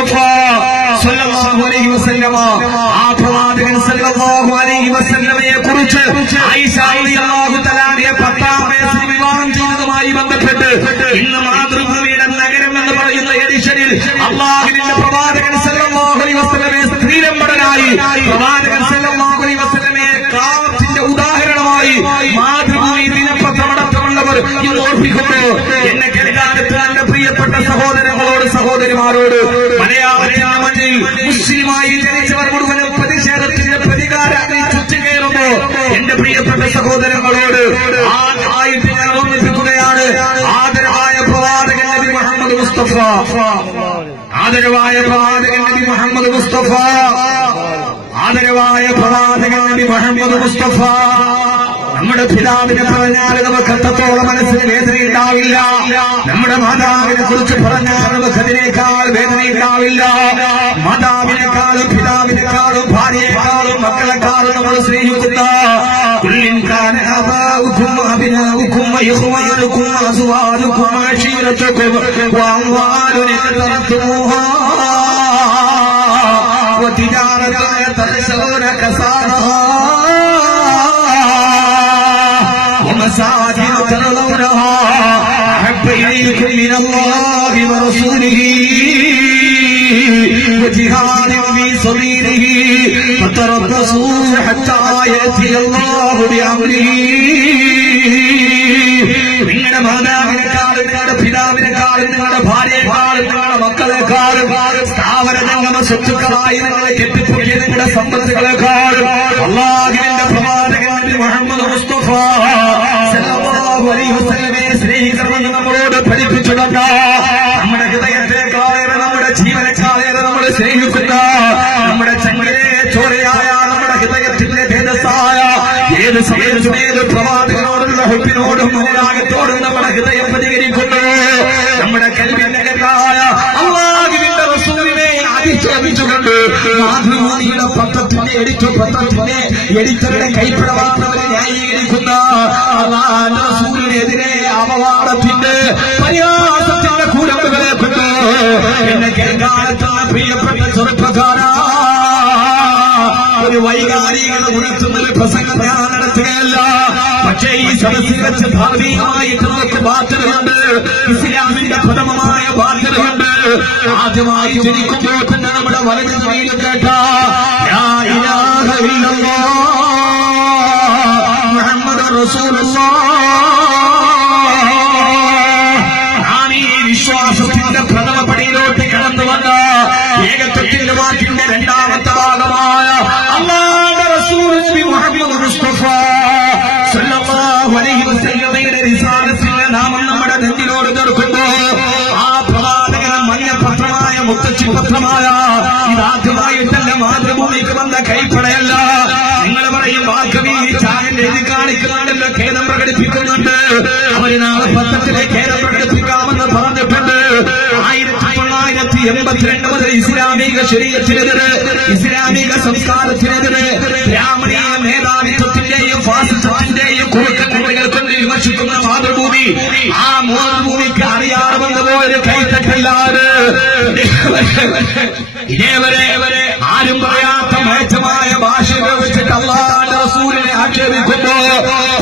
മുസ്തഫ സല്ലല്ലാഹു അലൈഹി വസല്ലമ ആ പ്രവാചകൻ സല്ലല്ലാഹു അലൈഹി വസല്ലമയെ കുറിച്ച് ആയിഷ റളിയല്ലാഹു തആല അൻഹയെ 10-ാം വയസ്സിൽ വിവാഹം ചെയ്തതുമായി ബന്ധപ്പെട്ട് ഇന്ന് മാതൃഭൂമിയുടെ നഗരം എന്ന് പറയുന്ന എഡിഷനിൽ അല്ലാഹുവിന്റെ പ്രവാചകൻ സല്ലല്ലാഹു അലൈഹി വസല്ലമയെ സ്ത്രീലമ്പടനായി പ്രവാചകൻ സല്ലല്ലാഹു അലൈഹി വസല്ലമയെ കാമത്തിന്റെ ഉദാഹരണമായി മാതൃഭൂമി ദിനപത്രമടക്കമുള്ളവർ ഇന്ന് ഓർപ്പിക്കുന്നു. എന്നെ കേൾക്കാനെത്തുന്ന എന്റെ പ്രിയപ്പെട്ട സഹോദരങ്ങളോട് സഹോദരിമാരോട് മലയാളത്തിന്റെ മണ്ണിൽ മുസ്ലിമായി ജനിച്ചവർ മുഴുവനും പ്രതിഷേധത്തിന്റെ പ്രതികാരാഗ്നി ചുറ്റുകയറുമ്പോ എന്റെ പ്രിയപ്പെട്ട സഹോദരങ്ങളോട് ആയിട്ട് ഞാൻ ഓർമ്മിപ്പിക്കുകയാണ്. ആദരവായ പ്രവാചകൻ നബി മുഹമ്മദ് മുസ്തഫ, ആദരവായ പ്രവാചകൻ നബി മുഹമ്മദ് മുസ്തഫ, ആദരവായ പ്രവാചകൻ നബി മുഹമ്മദ് മുസ്തഫ. നമ്മുടെ പിതാവിനെ പറഞ്ഞാൽ നമുക്ക് എത്രത്തോളം മനസ്സിന് വേദനയുണ്ടാവില്ല. നമ്മുടെ മാതാവിനെ കുറിച്ച് പറഞ്ഞാൽ നമുക്ക് അതിനേക്കാൾ വേദനയുണ്ടാവില്ല. മാതാവിനേക്കാളും പിതാവിനേക്കാളും ഭാര്യയെക്കാളും മക്കളെക്കാളും നമ്മൾ സ്നേഹിക്കുന്ന مساجد ترضونها أحب إليكم من الله ورسوله وجهاد في سبيله فتربصوا حتى يأتي الله بأمره. നിങ്ങളുടെ മാതാവിനെക്കാളും നിങ്ങളുടെ പിതാവിനെക്കാളും നിങ്ങളുടെ ഭാര്യയെക്കാളും നിങ്ങളുടെ മക്കളെക്കാളും സ്ഥാവര ജംഗമ സ്വത്തുക്കളായി നിങ്ങളെ കെട്ടിപ്പൊക്കിയ നിങ്ങളുടെ സമ്പത്തുകളെക്കാളും അല്ലാഹുവിന്റെ പ്രവാചകൻ നബി മുഹമ്മദ് മുസ്തഫ സല്ലല്ലാഹു അലൈഹി വസല്ലമയെ സ്നേഹിക്കണമെന്ന് നമ്മളോട് പഠിപ്പിച്ചിട്ടുണ്ട്. നമ്മുടെ ഹൃദയത്തെക്കാളേറെ നമ്മുടെ ജീവനേക്കാളേറെ നമ്മൾ സ്നേഹിക്കുന്ന നമ്മുടെ ചങ്ങലെ ചോരയായ നമ്മുടെ ഹൃദയത്തിന്റെ തേജസ്സായ ഏത് സമയത്തും ഏത് പ്രവാചകനോടുള്ള ഹുബ്ബിനോടും അനുരാഗത്തോടും നമ്മുടെ ഹൃദയം പ്രതികരിക്കുന്നു. നമ്മുടെ കൽബിന്റെ കരുതായ അല്ലാഹുവിന്റെ റസൂലിനെ അധിക്ഷേപിച്ചുകൊണ്ട് മാതൃഭൂമിയുടെ പത്രത്തിന്റെ എഡിറ്ററുടെ കൈപ്പടവാണെന്ന് ന്യായീകരിക്കുന്ന അല്ലാഹുവിന്റെ റസൂലിനെതിരെ അപവാദത്തിന്റെ പരിഹാസത്തിന്റെ കൂരമ്പുകളെ കൊണ്ട് എന്നെ കേൾക്കാനെത്തുന്ന പ്രിയപ്പെട്ട ചെറുപ്പക്കാരാ, ഒരു വൈകാരികത ഉണർത്തുന്ന ഒരു പ്രസംഗം ഞാൻ നടത്തുകയല്ല. പക്ഷേ ഈ സദസ്സിൽ വെച്ച് ധാർമ്മികമായിട്ട് നമുക്ക് ബാധ്യതയുണ്ട്, ഇസ്ലാമിന്റെ പ്രഥമമായ ബാധ്യതയുണ്ട്. ആദ്യമായി ജനിക്കുമ്പോൾ തന്നെ നമ്മുടെ വലതു ചെവിയിൽ കേട്ട ലാ ഇലാഹ ഇല്ലല്ലാഹ് മുഹമ്മദുർ റസൂലുള്ളാഹ്, ഞാൻ ഈ വിശ്വാസത്തിന്റെ പ്രഥമ പടിയിലോട്ട് കടന്നു വന്ന ഏകത്വത്തിന്റെ വാക്കിന്റെ രണ്ടാമത്തെ ഭാഗമായ അല്ലാഹുവിന്റെ റസൂൽ നബി മുഹമ്മദ് മുസ്തഫ സല്ലല്ലാഹു അലൈഹി വസല്ലമയുടെ റിസാലത്തിന്റെ നാമം നമ്മുടെ നെഞ്ചിലോട് ചേർക്കുന്നു. ആ പ്രവാചകൻ മഞ്ഞപത്രമായ മുത്തച്ചിപത്രമായ ഇതാദ്യമായിട്ടല്ല മാതൃഭൂമിക്ക് വന്ന കൈപ്പടയല്ല. നിങ്ങൾ പറയും വാക്കവി ചാനൽ എഴുതി കാണിക്കുന്നുണ്ടല്ലോ, ഖേദം പ്രകടിപ്പിക്കുന്നുണ്ട്. അവര് നാളെ പത്രത്തിലെ ഖേദം പ്രകടിപ്പിക്കാമെന്ന് പറഞ്ഞിട്ടുണ്ട്. 1982 മുതൽ ഇസ്ലാമിക ശരീഅത്തിനെതിരെ, ഇസ്ലാമിക സംസ്കാരത്തിനെതിരെ, ബ്രാഹ്മണീയ മേധാവിത്വത്തിന്റെയും ഫാസിസത്തിന്റെയും കുറുക്കന്മാരെ കൊണ്ട് വിമർശിക്കുന്ന മാതൃഭൂമി, ആ മാതൃഭൂമിക്ക് അറിയാമെന്ന് പോയൊരു കൈത്തട്ടല്ലാതെ ഇതേവരെ ആരും പറയാത്ത മേച്ചമായ ഭാഷ ഉപയോഗിച്ചിട്ട് അല്ലാഹുവിന്റെ റസൂലിനെ ആക്ഷേപിക്കുമ്പോ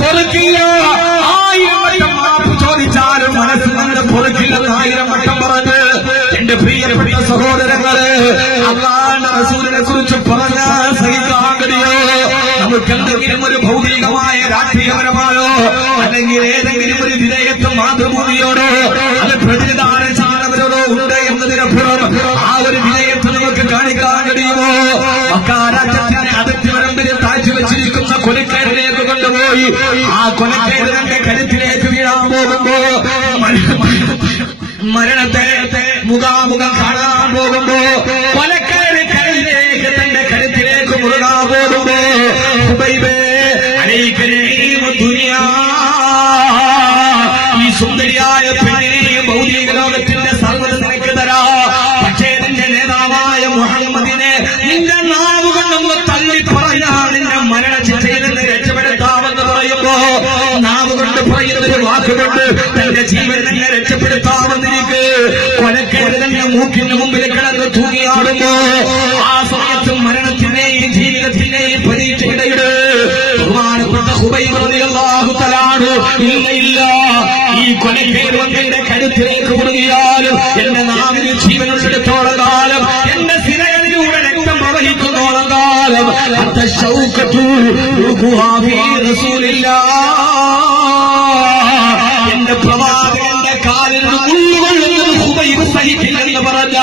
പൊറുക്കില്ല. 1000 വട്ടം മാപ്പ് ചോദിച്ചാലും മനസ്സിൽ നിന്ന് പൊറുക്കില്ലെന്ന് 1000 വട്ടം പറഞ്ഞ് എന്റെ പ്രിയപ്പെട്ട സഹോദരങ്ങളെ, അല്ലാഹുവിന്റെ റസൂലിനെ കുറിച്ച് പറഞ്ഞാൽ സഹിക്കാൻ കഴിയോ? നമുക്ക് എന്തെങ്കിലും ഒരു ഭൗതികമായ രാഷ്ട്രീയപരമായോ അല്ലെങ്കിൽ ഏതെങ്കിലും ഒരു വിധേയത്വം മാതൃഭൂമിയോടോ അത് പ്രതിനിധാനം ചെയ്യുന്നവരോടോ ഉണ്ട് എന്നതിനപ്പുറം ആ ഒരു വിധേയത്വം നമുക്ക് കാണിക്കാൻ കഴിയുമോ? മക്കാരാജ്യത്തിന്റെ അതിർത്തി വരമ്പിൽ താഴ്ച വെച്ചിരിക്കുന്ന കൊലക്കാരിലേക്ക് കൊണ്ടുപോയി ആ കൊലക്കാരന്റെ കരുത്തിലേക്ക് വീഴാൻ പോകുമ്പോ മരണത്തെ മുഖാമുഖം കാണാൻ പോകുമ്പോ കൊലക്കാരി കരുത്തിലേക്ക് തന്റെ കരുത്തിലേക്ക് മുറുകാൻ പോകുമ്പോ ഈ സുന്ദരിയായ പെണ്ണിനെയും ഭൗതിക ലോകത്തിന്റെ സർവ്വത നിനക്ക് തരാ. പക്ഷേ നിന്റെ നേതാവായ മുഹമ്മദിനെ നിന്റെ നാവ് കൊണ്ടൊന്ന് തള്ളി പറഞ്ഞാൽ നിന്റെ മരണശിക്ഷയിൽ നിന്ന് രക്ഷപ്പെടുത്താമെന്ന് പറയുമ്പോ നാവ് കൊണ്ട് പറയുന്നൊരു വാക്കുകൊണ്ട് തന്റെ ജീവൻ തന്നെ രക്ഷപ്പെടുത്താമെന്നിരിക്കെ കൊലക്കേട് തന്നെ മൂക്കിന് മുമ്പിൽ കിടന്ന് തൂങ്ങിയാടുമ്പോ ആ സമയത്ത് മരണത്തിന്റെയും ജീവിതത്തിന്റെയും പരീക്ഷയിടയിട് ബഹുമാനപ്പെട്ട ഖുബൈബ് റളിയല്ലാഹു തആല ഇല്ല ഇല്ല, ഈ കൊലക്കേർ വന്നയുടെ കരുത്തിലേക്ക് മുറുകിയാലും എന്റെ നാവിന് ജീവനുള്ളിടത്തോളം കാലം, എന്റെ സിരകളിലൂടെ രക്തം പ്രവഹിക്കുന്നോളം കാലം എന്റെ പ്രവാചകന്റെ കാലിൽ മുള്ളുകൊള്ളുന്നത് ഖുബൈബ് സഹിക്കില്ലെന്ന് പറഞ്ഞ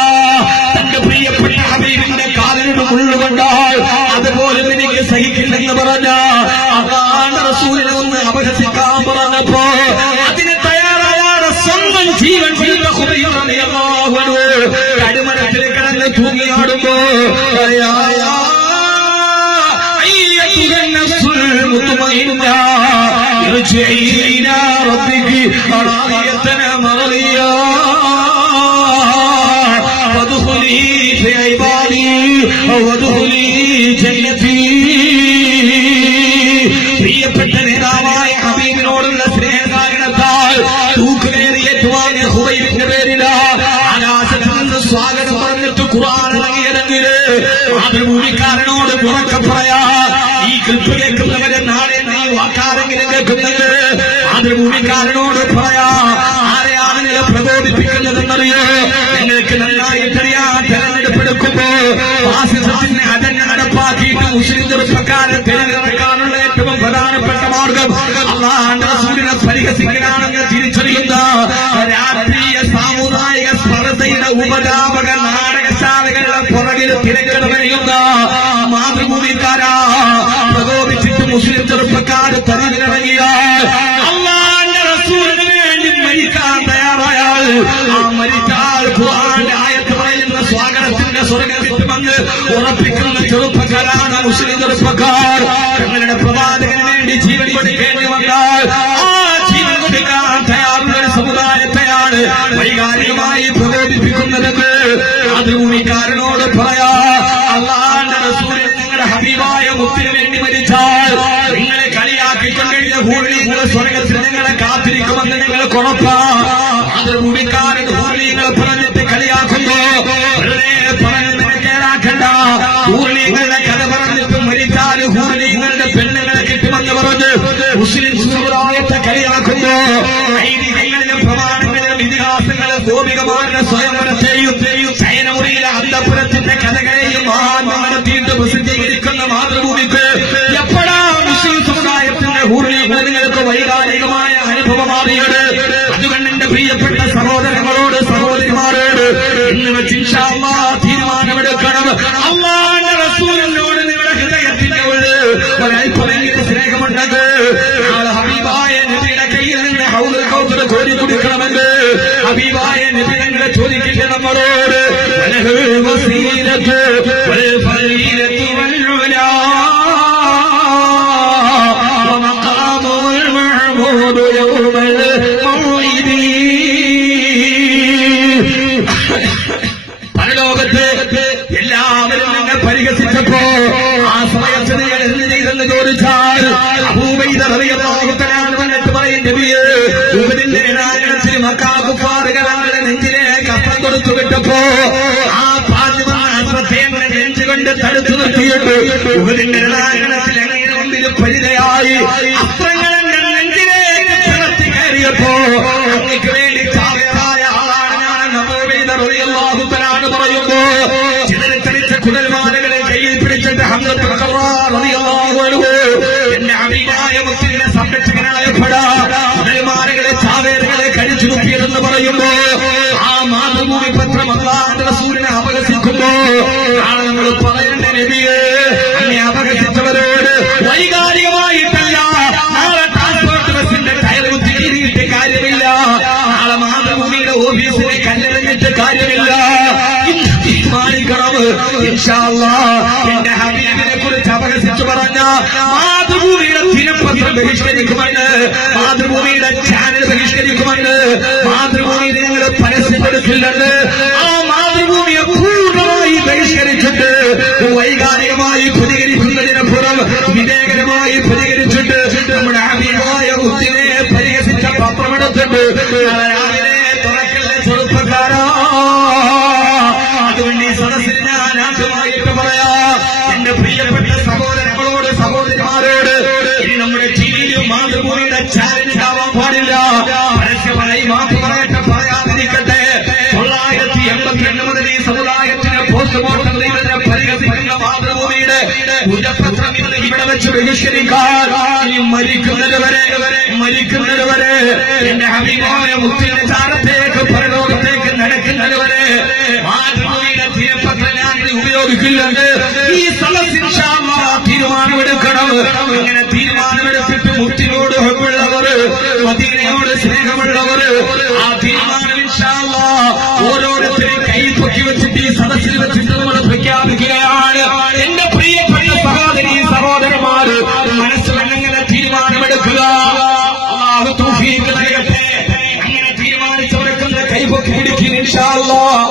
തന്റെ പ്രിയപ്പെട്ട ഹബീബിന്റെ കാലിൽ മുള്ളുകൊണ്ടാൽ അതുപോലെ എനിക്ക് സഹിക്കില്ലെന്ന് പറഞ്ഞ അതാണ് റസൂലിനെ ഒന്ന് അപഹസിക്കാൻ പറഞ്ഞപ്പോ അതിന് തയ്യാറായാണ് സ്വന്തം ജീവൻ കടുമരത്തിൽ കിടന്ന് തൂങ്ങിയാടുമ്പോ പ്രിയപ്പെട്ട നേതാവായ ഹബീബിനോടുള്ള സ്നേഹകാരണത്താൽ തൂക്കുകയറിയേറ്റുവാൻ ഖുബൈബിന്റെ പേരില് ആകാശത്തിൽ നിന്ന് സ്വാഗതം പറഞ്ഞിട്ട് ഖുർആൻ ഇറങ്ങിയതെങ്കില് മാതൃഭൂമിക്കാരനോട് ഉറക്കെ പറയാ, ഈ ക്ലിപ്പ് കേൾക്കുന്നവരെ നാളെ നീ വാക്കാരെങ്കിലും കേൾക്കുന്നുണ്ട്, മാതൃഭൂമിക്കാരനോട് പറയാ, ആരെയാണ് നില പ്രബോധിപ്പിക്കുന്നതെന്നറിയോ? നിങ്ങൾക്ക് നന്നായിട്ടറിയാൻ തെരഞ്ഞെടുപ്പെടുക്കുമ്പോ ഫാസിസത്തിന്റെ അജണ്ട നടപ്പാക്കിയിട്ട് മുസ്ലിം ചെറുപ്പക്കാരെ തെരഞ്ഞെടുക്കാനുള്ള ഏറ്റവും പ്രധാനപ്പെട്ട മാർഗം അല്ലാഹുവിന്റെ റസൂലിനെ പരിഹസിക്കലാണെന്ന് തിരിച്ചറിയുന്ന രാഷ്ട്രീയ സാമുദായിക സ്പർദ്ധയുടെ ഉപജാപക നാടകശാലകളുടെ പുറകിൽ തിരക്കടവരെയുന്ന മാതൃഭൂമിക്കാരാ പ്രകോപിച്ചിട്ട് മുസ്ലിം ചെറുപ്പക്കാർ തെരഞ്ഞെടുക്കിയാൽ അല്ലാഹുവിന്റെ റസൂലിന് വേണ്ടി മരിക്കാൻ തയ്യാറായാൽ ആ മരിച്ചാൽ ഖുർആന്റെ ആയത്ത് പറയുന്ന സ്വാഗതത്തിന്റെ സ്വർഗ്ഗം കിട്ടുമെന്ന് ഉറപ്പിക്കുന്ന ചെറുപ്പക്കാരാണ് മുസ്ലിം ചെറുപ്പക്കാർ. തങ്ങളുടെ പ്രവാചകന് വേണ്ടി ജീവൻ കൊടുക്കേണ്ടി വന്നാൽ ആ ജീവൻ കൊടുക്കാൻ തയ്യാറുള്ള ഒരു സമുദായത്തെയാണ് വൈകാരികമായി പ്രകോപിപ്പിക്കുന്നതെന്ന് മാതൃഭൂമിക്കാരനോട് പറയാ. അല്ലാഹുവിന്റെ റസൂലിനെ നിങ്ങളുടെ ഹബീബായ മുത്തിന് വേണ്ടി മരിച്ചാൽ നിങ്ങളെ കളിയാക്കിക്കൊണ്ടിരുന്ന ഹൂർലീങ്ങളെ സ്വർഗത്തിൽ നിങ്ങളെ കാത്തിരിക്കുമെന്ന് നിങ്ങൾ ഉറപ്പാ. മാതൃഭൂമിക്കാരൻ ഹൂർലീങ്ങളെ പറഞ്ഞിട്ട് കളിയാക്കുമ്പോ വെറുതെ പറഞ്ഞ് കേടാക്കണ്ട. ഹൂർലീങ്ങളുടെ കഥ പറഞ്ഞിട്ട് മരിച്ചാൽ ഹൂർലീങ്ങളുടെ പെണ്ണുങ്ങളെ കിട്ടുമെന്ന് പറഞ്ഞ് മുസ്ലിം സമുദായത്തെ കളിയാക്കുമ്പോ ഐതിഹ്യങ്ങളിലും പ്രമാണങ്ങളിലും ഇതിഹാസങ്ങളും ഗോപികമാരുടെ സ്വയംവരത്തെയും ചൈനമുറിയിലെ അന്തപുരത്തിന്റെ കഥകളെയും മഹാത്മ നടത്തിയിട്ട് പ്രസിദ്ധീകരിക്കുന്ന മാതൃഭൂമിക്ക് എപ്പോഴാ മുസ്ലിം സമുദായത്തിന്റെ ഹൂർലീങ്ങൾ നിങ്ങൾക്ക് വൈകാരികമായ അനുഭവം മാറിയത്? അതുകൊണ്ട് എന്റെ പ്രിയപ്പെട്ട സഹോദരങ്ങളോട് സഹോദരിമാരോട് ഇന്ന് വെച്ച് ഇൻഷാ അല്ലാഹ് തീരുമാനമെടുക്കണം. അല്ലാഹുവിന്റെ റസൂലിനോട് നിങ്ങളുടെ ഹൃദയത്തിന്റെ ഒരൽപ്പമെങ്കിലും സ്നേഹമുണ്ടെങ്കിൽ നാളെ ഹബീബായ നബിയുടെ കയ്യിൽ നിന്ന് ഹൗദുൽ കൗസർ കോരി കുടിക്കണമെന്ന് ഹബീബായ നബി ഞങ്ങളെ ചോദിക്കില്ല നമ്മളോട്. പരലോകത്ത് എല്ലാവരും നിങ്ങൾ പരിഹസിച്ചപ്പോ ആ സമയത്ത് നിങ്ങൾ എന്ത് ചെയ്തെന്ന് ചോദിച്ചാൽ അബൂബൈദ റളിയല്ലാഹു തആല വന്നിട്ട് പറയും, നബിയേ ഉഹദിന്റെ രണാങ്കണത്തിൽ മക്കാ കുഫാറുകളുടെ നെഞ്ചിലേക്ക് അസ്ത്രം കൊടുത്തു വിട്ടപ്പോ ആ പാതിമാസത്തേന്റെ നെഞ്ചുകൊണ്ട് തടുത്തു നിർത്തിയിട്ട് ഉഹദിന്റെ രണാങ്കണത്തിൽ അങ്ങനെ മുമ്പിൽ പരിതയായി അസ്ത്രങ്ങൾ നെഞ്ചിലേക്ക് കിടത്തി കയറിയപ്പോ അങ്ങക്ക് വേണ്ടി ചാവേറായ ആളാണ് ഞാനെന്ന് അബൂബൈദ റളിയല്ലാഹു തആല പറയുമ്പോ ചിതറിത്തെറിച്ച കുടൽമാലകളെ കയ്യിൽ പിടിച്ചിട്ട് ഹംസത്തുൽ ഖറാർ റളിയല്ലാഹു അൻഹു എന്റെ ഹബീബായ മുസ്ലിമിനെ സംരക്ഷകനായപ്പെടാ കുടൽമാലകളെ ചാവേറുകളെ കഴിച്ചു തുപ്പിയതെന്ന് പറയുമ്പോ ആ മാതൃഭൂമി പത്രം അല്ലാഹുവിന്റെ റസൂലിനെ അപഹസിക്കുമ്പോ നാളെ നമ്മൾ പറയേണ്ട നബിയേ എന്നെ അപഹസിച്ചവരോട് വൈകാരികമായിട്ടല്ല, നാളെ ട്രാൻസ്പോർട്ട് ബസിന്റെ ടയർ കുത്തി കീറിയിട്ട് കാര്യമില്ല, നാളെ മാതൃഭൂമിയുടെ ഓഫീസിനെ കല്ലെറിഞ്ഞിട്ട് കാര്യമില്ല. തീരുമാനിക്കണം ഇൻഷാ അല്ലാഹ് എന്റെ ഹബീബിനെ കുറിച്ച് അപഹസിച്ചു പറഞ്ഞ മാതൃഭൂമിയുടെ ദിനപത്രം ബഹിഷ്കരിക്കുമെന്ന്, മാതൃഭൂമിയുടെ ചാനൽ ബഹിഷ്കരിക്കുമെന്ന്, മാതൃഭൂമി നിങ്ങൾ പരസ്യപ്പെടുത്തില്ലെന്ന്, ആ മാതൃഭൂമിയെ പൂർണ്ണമായി ബഹിഷ്കരിച്ചിട്ട് വൈകാരികമായി പ്രതികരിക്കുന്നതിനപ്പുറം വിവേകരമായി പ്രതികരിച്ചിട്ട് നമ്മുടെ ഹബീബായ മുത്തിനെ പരിഹസിച്ച പത്രമെടുത്തിട്ട് രാവിലെ തുറക്കല്ലേ ചെറുപ്പക്കാരാ. അതുകൊണ്ട് പോസ്റ്റ്മോർട്ടം ചെയ്തതിനെ പരിഹസിക്കുന്ന മാതൃഭൂമിയുടെ മുഖപത്രം ഇന്ന് ഇവിടെ വെച്ച് ബഹിഷ്കരിക്കാൻ മരിക്കുന്നത് വരെ എന്റെ ഹബീബായ മുത്തിന്റെ ചാരത്തേക്ക് പരലോകത്തേക്ക് നടക്കുന്നതുവരെ മാതൃഭൂമിയുടെ ദിനപത്രം ഞാൻ ഉപയോഗിക്കില്ലെന്ന് ഈ സദസ്സിൽ ഇൻഷാ അല്ലാഹ് തീരുമാനമെടുക്കണം. ഇങ്ങനെ തീരുമാനമെടുത്തിട്ട് മുത്തിനോട് ഹബ്ബുള്ളവർ, മദീനയോട് സ്നേഹമുള്ളവർ ആ തീരുമാനം ഇൻഷാ അല്ലാഹ് ഓരോരുത്തരെയും കൈപ്പൊക്കി വെച്ചിട്ട് ഈ സദസ്സിൽ വെച്ചിട്ട് നമ്മൾ പ്രഖ്യാപിക്കുകയാണ്. എന്റെ പ്രിയപ്പെട്ട സഹോദരീ സഹോദരന്മാര്, മനസ്സിലെങ്ങനെ തീരുമാനമെടുക്കുക. അല്ലാഹു തൗഫീഖ് നൽകട്ടെ. അങ്ങനെ തീരുമാനിച്ചവരൊക്കെ കൈപ്പൊക്കി പിടിക്കും ഇൻഷാ അല്ലാഹ്.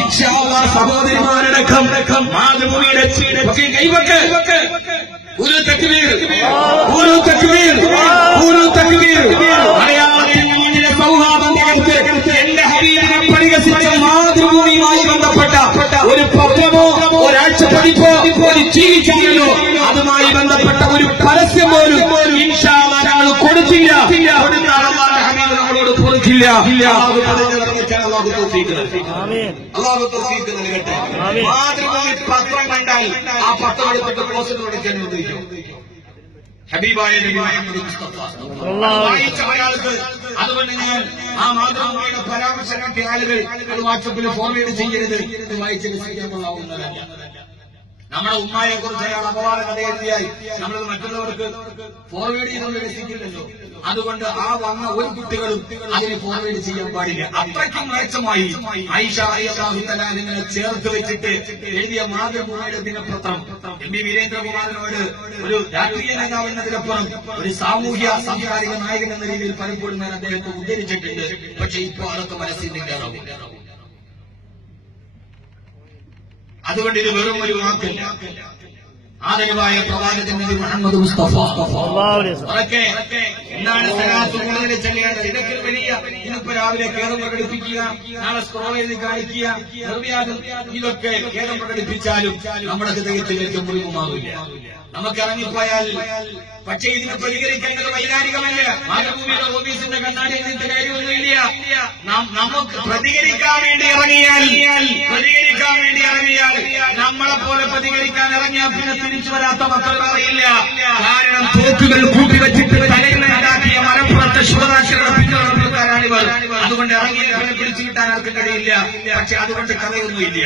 ഇൻഷാ അല്ലാഹ് സഹോദരിമാരടക്കം മാതൃഭൂമിയുടെ കൈവക്ക്. ഒരു തക്ബീർ, ഒരു തക്ബീർ, ഒരു തക്ബീർ. മലയാളത്തിന്റെ മണ്ണിലെ സൗഹാർദ്ദം തകർത്ത് എന്റെ ഹബീബിനെ പരിഹസിച്ച മാതൃഭൂമിയുമായി ബന്ധപ്പെട്ട ഒരു പത്രമോ ഒരാഴ്ചപ്പതിപ്പോ ഒരു ടിവി ചാനലോ അതുമായി ബന്ധപ്പെട്ട ഒരു പരസ്യം പോലും ഇൻഷാ അല്ലാഹ് ഞങ്ങൾ കൊടുത്തില്ല. കൊടുത്ത അല്ലാഹുവിന്റെ ഹബീബ് നമ്മളോട് കൊടുക്കില്ല. അല്ലാഹു തൗഫീഖ് നൽകട്ടെ. മാതൃഭൂമി പത്രം കണ്ടാൽ ആ പത്രം എടുത്തിട്ട് പോസ്റ്റ് കൊടുക്കാൻ ഉദ്ദേശിക്കും. ഹബീബായ നബി മുഹമ്മദ് മുസ്തഫ വായിച്ച ഒരാൾക്ക് അതുകൊണ്ട് ഞാൻ ആ മാതൃഭൂമിയുടെ പരാമർശം കിട്ടിയ ആളുകൾ അത് വാട്സപ്പിൽ ഫോർവേഡ് ചെയ്യരുത്. ഇത് വായിച്ച് വിശ്വസിക്കാനുള്ളതല്ല. നമ്മുടെ ഉമ്മായെ കുറിച്ച് അയാൾ അപവാദ കഥ എഴുതിയായി നമ്മളത് മറ്റുള്ളവർക്ക് ഫോർവേഡ് ചെയ്തുകൊണ്ട് രസിക്കില്ലല്ലോ. അതുകൊണ്ട് ആ വന്ന ഒരു കുട്ടികളും അതിന് ഫോർവേഡ് ചെയ്യാൻ പാടില്ല. അത്രയ്ക്കും മെച്ചമായി ആയിഷ റളിയല്ലാഹു തആല നിങ്ങളെ ചേർത്ത് വെച്ചിട്ട് എഴുതിയ മാതൃഭൂമിയുടെ ദിനപത്രം എം പി വീരേന്ദ്രകുമാറിനോട് ഒരു രാഷ്ട്രീയ നേതാവ് എന്നതിനപ്പുറം ഒരു സാമൂഹ്യ സാംസ്കാരിക നായകൻ എന്ന രീതിയിൽ പലപ്പോഴും ഞാൻ അദ്ദേഹത്തെ ഉദ്ധരിച്ചിട്ടുണ്ട്. പക്ഷെ ഇപ്പോൾ അതൊക്കെ മനസ്സിൽ നിൽക്കാറാവും. അതുകൊണ്ട് ഇത് വെറും ഒരു വാക്കല്ല. ആദരവായ പ്രവാചകൻ നബി മുഹമ്മദ് മുസ്തഫ എന്താണ് സലാത്ത് കൂടുതൽ ചെല്ലേണ്ടത്? ഇതൊക്കെ വലിയ ഇന്നിപ്പോ രാവിലെ ഖേദം പ്രകടിപ്പിക്കുക, നാളെ സ്ക്രോൾ ചെയ്ത് കാണിക്കുക, നിർവ്യാജം, ഇതൊക്കെ ഖേദം പ്രകടിപ്പിച്ചാലും നമ്മുടെ ഹൃദയത്തിലേക്ക് മുറിവുമാവില്ല. നമുക്ക് ഇറങ്ങിപ്പോയാൽ പക്ഷേ ഇതിനെ പരിഹരിക്കേണ്ടത് വൈകാരികമല്ല. മാതൃഭൂമിയുടെ ഓഫീസിന്റെ കണ്ണാടി ഇതിന്റെ കാര്യമൊന്നുമില്ല. നമുക്ക് പ്രതികരിക്കാൻ വേണ്ടി ഇറങ്ങിയാൽ നമ്മളെ പോലെ പ്രതികരിക്കാൻ ഇറങ്ങിയാൽ പിന്നെ തിരിച്ചു വരാത്ത മക്കൾ അറിയില്ല. കാരണം തോക്കുകൾ കൂട്ടിവെച്ചിട്ട് തലയിലുണ്ടാക്കിയ മലപ്പുറത്തെ ശുഭരാശികളുടെ പിന്തുണക്കാരാണിവർ. അതുകൊണ്ട് ഇറങ്ങിയ പിന്നെ പിടിച്ചു കിട്ടാൻ ആർക്കും കഴിയില്ല. പക്ഷെ അതുകൊണ്ട് കഥയൊന്നുമില്ല.